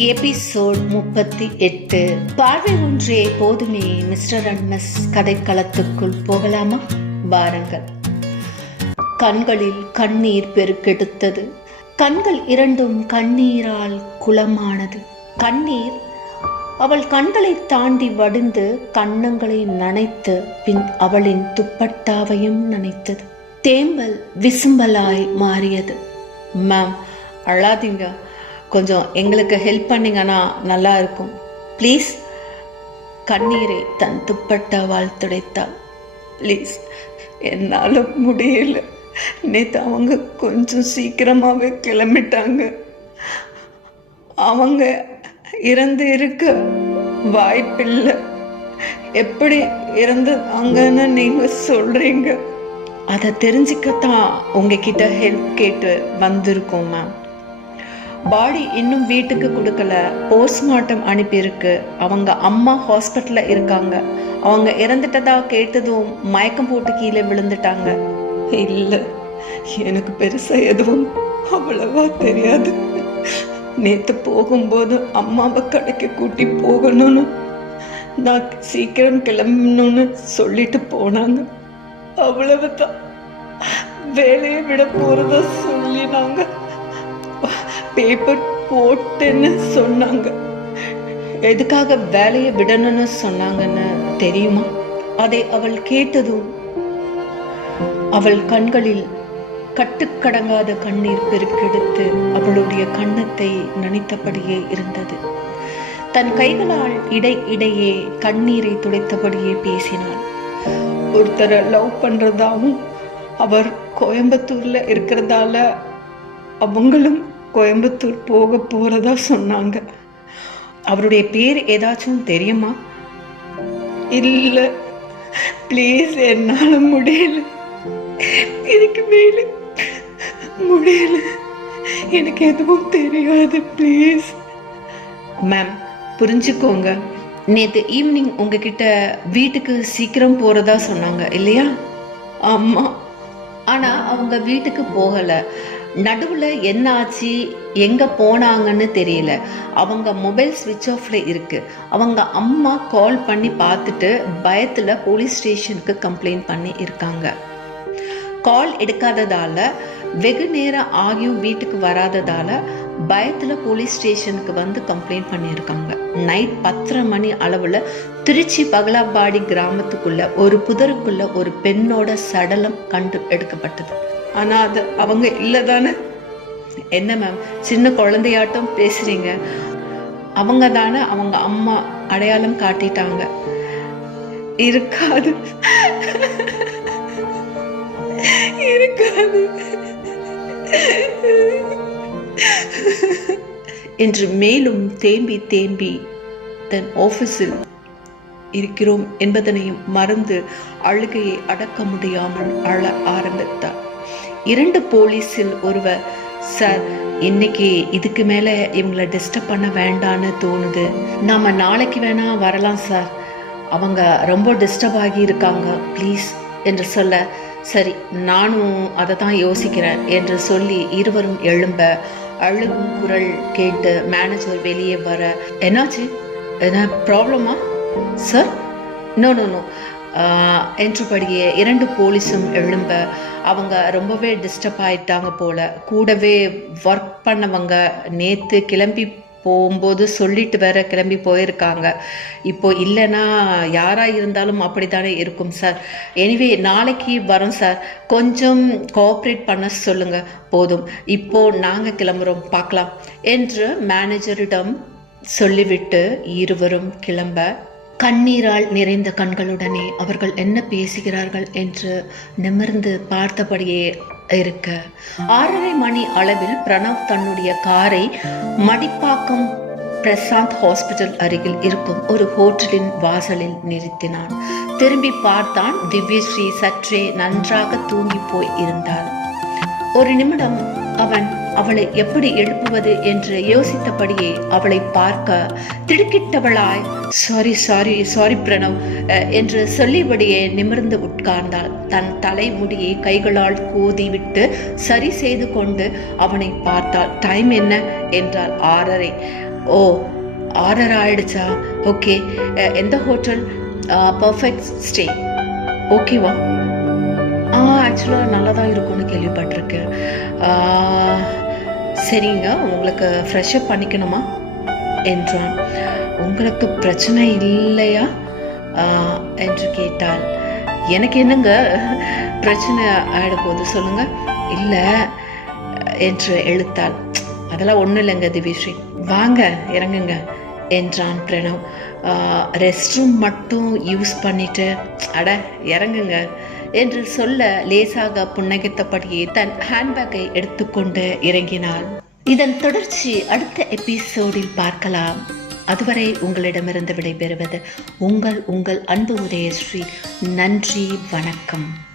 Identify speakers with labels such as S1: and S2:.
S1: Episode முப்பத்தி எட்டு. பார்வை ஒன்றே போதுமே மிஸ்டர் அண்ட் மிஸ் கதைக்களத்துக்குள் போகலாமா? வாருங்கள். கண்களில் கண்ணீர் பெருக்கெடுத்தது. கண்கள் இரண்டும் கண்ணீரால் குளமானது. கண்ணீர் அவள் கண்களை தாண்டி வடிந்து கன்னங்களை நனைத்து பின் அவளின் துப்பட்டாவையும் நனைத்தது. தேம்பல் விசும்பலாய் மாறியது. மேம் அழாதீங்க. கொஞ்சம் எங்களுக்கு ஹெல்ப் பண்ணீங்கன்னா நல்லா இருக்கும். ப்ளீஸ் கண்ணீரை தன் துப்பட்டாவால் துடைத்தாள் ப்ளீஸ் என்னால் முடியல. நேற்று அவங்க கொஞ்சம் சீக்கிரமாகவே கிளம்பிட்டாங்க. அவங்க இறந்து இருக்க வாய்ப்பில்லை. எப்படி இறந்துதாங்கன்னு நீங்கள் சொல்கிறீங்க அதை தெரிஞ்சுக்கத்தான் உங்ககிட்ட ஹெல்ப் கேட்டு வந்திருக்கோம் மேம் பாடி இன்னும் வீட்டுக்கு கொடுக்கல. போஸ்ட்மார்ட்டம் அனுப்பியிருக்கு. அவங்க அம்மா ஹாஸ்பிட்டலில் இருக்காங்க. அவங்க இறந்துட்டதா கேட்டதும் மயக்கம் போட்டு கீழே விழுந்துட்டாங்க. இல்லை எனக்கு பெருசா எதுவும் அவ்வளவா தெரியாது. நேத்து போகும்போது அம்மாவை கடைக்கு கூட்டி போகணும்னு நான் சீக்கிரம் கிளம்பணும்னு சொல்லிட்டு போனாங்க. அவ்வளவுதான். வேலையை விட போறத சொல்லினாங்க. பேப்பர் போட்டேன்னு சொன்னாங்க. எதுக்காக வேலையை விடணும்னு சொன்னாங்கன்னு தெரியுமா? அதை அவள் கேட்டதும் அவள் கண்களில் கட்டுக்கடங்காத கண்ணீர் பெருக்கெடுத்து அவளுடைய கன்னத்தை நனைத்தபடியே இருந்தது. தன் கைகளால் இடை இடையே கண்ணீரை துடைத்தபடியே பேசினாள். ஒருத்தரை லவ் பண்றதாவும் அவர் கோயம்புத்தூர்ல இருக்கிறதால அவங்களும் கோயம்புத்தூர் போக போறதா சொன்னாங்க. அவருடைய பேர் ஏதாச்சும் தெரியுமா? இல்ல ப்ளீஸ் என்னால முடியல. இதுக்கு மேல முடியல. எனக்கு எதுவும் தெரியாது ப்ளீஸ் மேம் புரிஞ்சுக்கோங்க. நேற்று ஈவினிங் உங்ககிட்ட வீட்டுக்கு சீக்கிரம் போறதா சொன்னாங்க இல்லையா? ஆமாம் ஆனா அவங்க வீட்டுக்கு போகலை. நடுவில் என்ன ஆச்சு போனாங்கன்னு தெரியல. அவங்க மொபைல் ஸ்விட்ச் ஆஃப்ல இருக்குது அவங்க அம்மா கால் பண்ணி பார்த்துட்டு பயத்தில் போலீஸ் ஸ்டேஷனுக்கு கம்ப்ளைண்ட் பண்ணி இருக்காங்க. கால் எடுக்காததால் வெகு நேரம் ஆகியும் வீட்டுக்கு வராததால பயத்தில் போலீஸ் ஸ்டேஷனுக்கு வந்து கம்ப்ளைண்ட் பண்ணியிருக்காங்க. நைட் பத்தரை மணி அளவில் திருச்சி பகலாபாடி கிராமத்துக்குள்ள ஒரு புதருக்குள்ள ஒரு பெண்ணோட சடலம் கண்டு எடுக்கப்பட்டது. ஆனால் அது அவங்க இல்லதானே? என்ன மேம் சின்ன குழந்தையாட்டம் பேசுறீங்க. அவங்க தானே அவங்க அம்மா அடையாளம் காட்டிட்டாங்க. இருக்காது. இருக்காது. என்று மேலும் தேம்பி தேம்பி தன் ஆபீஸில் இருக்கிறோம் என்பதனையும் மறந்து அழுகையை அடக்க முடியாமல் அழ ஆரம்பித்தார். இரண்டு போலீஸில் ஒருவர் சார் இன்னைக்கு இதுக்கு மேல இவங்களை டிஸ்டர்ப் பண்ண வேண்டான்னு தோணுது. நாம நாளைக்கு வேணா வரலாம் சார். அவங்க ரொம்ப டிஸ்டர்ப் ஆகி இருக்காங்க. ப்ளீஸ் என்று சொல்ல சரி நானும் அதை தான் யோசிக்கிறேன் என்று சொல்லி இருவரும் எழும்ப அழுகும் குரல் கேட்டு மேனேஜர் வெளியே வர என்னாச்சு? என்ன ப்ராப்ளமா சார்? நோ நோ நோ என்றபடியே இரண்டு போலீஸும் எழும்ப அவங்க ரொம்பவே டிஸ்டர்ப் ஆயிட்டாங்க போல. கூடவே ஒர்க் பண்ணவங்க நேற்று கிளம்பி போகும்போது சொல்லிட்டு வேற கிளம்பி போயிருக்காங்க. இப்போ இல்லைன்னா யாராக இருந்தாலும் அப்படித்தானே இருக்கும் சார் எனிவே நாளைக்கு வரோம் சார் கொஞ்சம் கோஆப்ரேட் பண்ண சொல்லுங்கள் போதும். இப்போ நாங்கள் கிளம்புறோம். பார்க்கலாம். என்று மேனேஜரிடம் சொல்லிவிட்டு இருவரும் கிளம்ப கண்ணீரால் நிறைந்த கண்களுடனே அவர்கள் என்ன பேசுகிறார்கள் என்று நிமிர்ந்து பார்த்தபடியே இருக்க. ஆறரை மணி அளவில் பிரணவ் தன்னுடைய காரை மடிப்பாக்கம் பிரசாந்த் ஹாஸ்பிட்டல் அருகில் இருக்கும் ஒரு ஹோட்டலின் வாசலில் நிறுத்தினான். திரும்பி பார்த்தான் திவ்யஸ்ரீ சற்றே நன்றாக தூங்கி போய் இருந்தாள். ஒரு நிமிடம் அவன் அவளை எப்படி எழுப்புவது என்று யோசித்தபடியே அவளை பார்க்க திடுக்கிட்டவளாய் சாரி சாரி சாரி பிரணவ் என்று சொல்லிபடியே நிமிர்ந்து உட்கார்ந்தாள். தன் தலைமுடியை கைகளால் கோதிவிட்டு சரி செய்து கொண்டு அவனை பார்த்தாள். டைம் என்ன? என்றாள் ஆறரை. ஓ ஆறரை ஆயிடுச்சா? ஓகே. எந்த ஹோட்டல்? பர்ஃபெக்ட் ஸ்டே ஓகேவா ஆ ஆக்சுவலாக நல்லா தான் இருக்கும்னு கேள்விப்பட்டிருக்கேன். சரிங்க உங்களுக்கு ஃப்ரெஷ்அப் பண்ணிக்கணுமா? என்றான். உங்களுக்கு பிரச்சனை இல்லையா? என்று கேட்டாள். எனக்கு என்னங்க பிரச்சனை ஆயிட போகுது சொல்லுங்க. இல்லை என்று எழுத்தாள். அதெல்லாம் ஒன்றும் இல்லைங்க திவ்யஸ்ரீ. வாங்க இறங்குங்க என்றான் பிரணவ். ரெஸ்ட் ரூம் மட்டும் யூஸ் பண்ணிட்டு அட இறங்குங்க. என்று சொல்ல லேசாக புன்னகைத்தபடியே தன் ஹேண்ட்பேக்கை எடுத்துக்கொண்டு இறங்கினாள் இதன் தொடர்ச்சி அடுத்த எபிசோடில் பார்க்கலாம். அதுவரை உங்களிடமிருந்து விடைபெறுவது உங்கள் உங்கள் அன்பு உதயஸ்ரீ. நன்றி வணக்கம்.